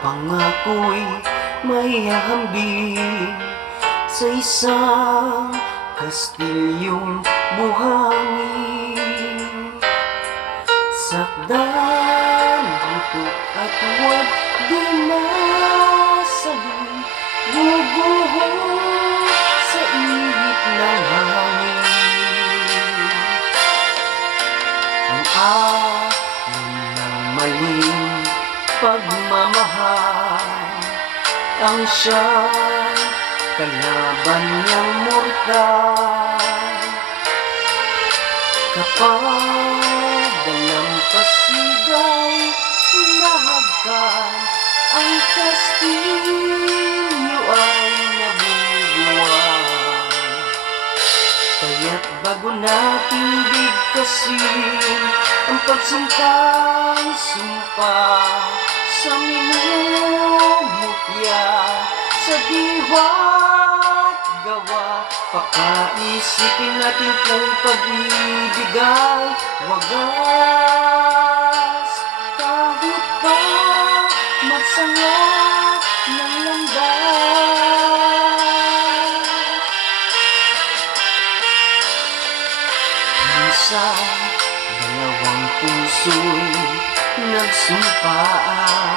Pangako'y maihahambing sa isang kastilyong buhangin. Sakdan, butok at huwag di masaling guguho sa ihip ng hangin. Ang amin ng maling pagmamahal, ang siya'y kalaban niyang mortal. Kapag dalampasigaw nahagkan, ang kastilyo ay nabubuwan. Kaya't bago natin bigkasin ang pagsumpang sumpa sa minumutya, sa diwa't gawa, pakaisipin natin kung pag-ibig ay wagas. Kahit pa magsanga ng landas, minsan dalawang puso'y nagsumpaan,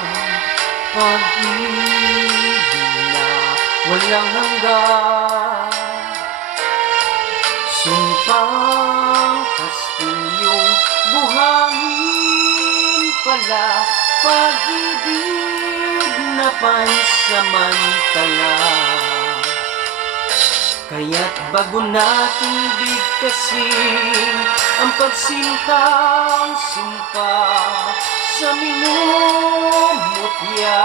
pag-ibig na walang hanggan. Sumpang kastilyong buhangin pala, pag-ibig na pansamantala. Kaya't bago natin bigkasin ang pagsintang sumpa sa minumutya,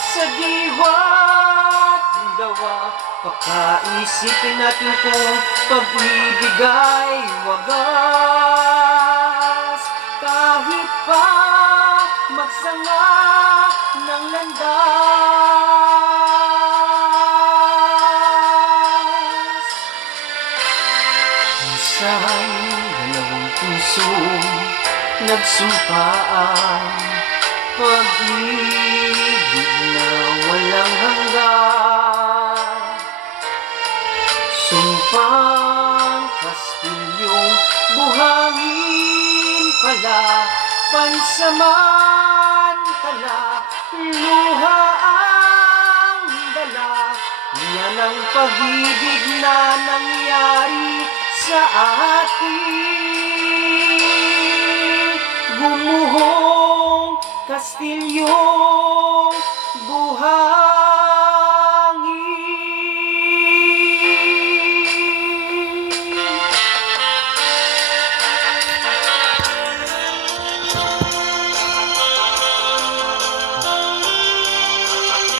sa diwa't gawa, pakaisipin natin kung pag-ibig ay wagas. Kahit pa magsanga ng landas, minsan dalawang puso nagsumpaan, pag-ibig na walang hanggan. Sumpang kastilyong buhangin pala, pansamantala, luha ang dala. Yan ang pag-ibig na nangyari sa atin.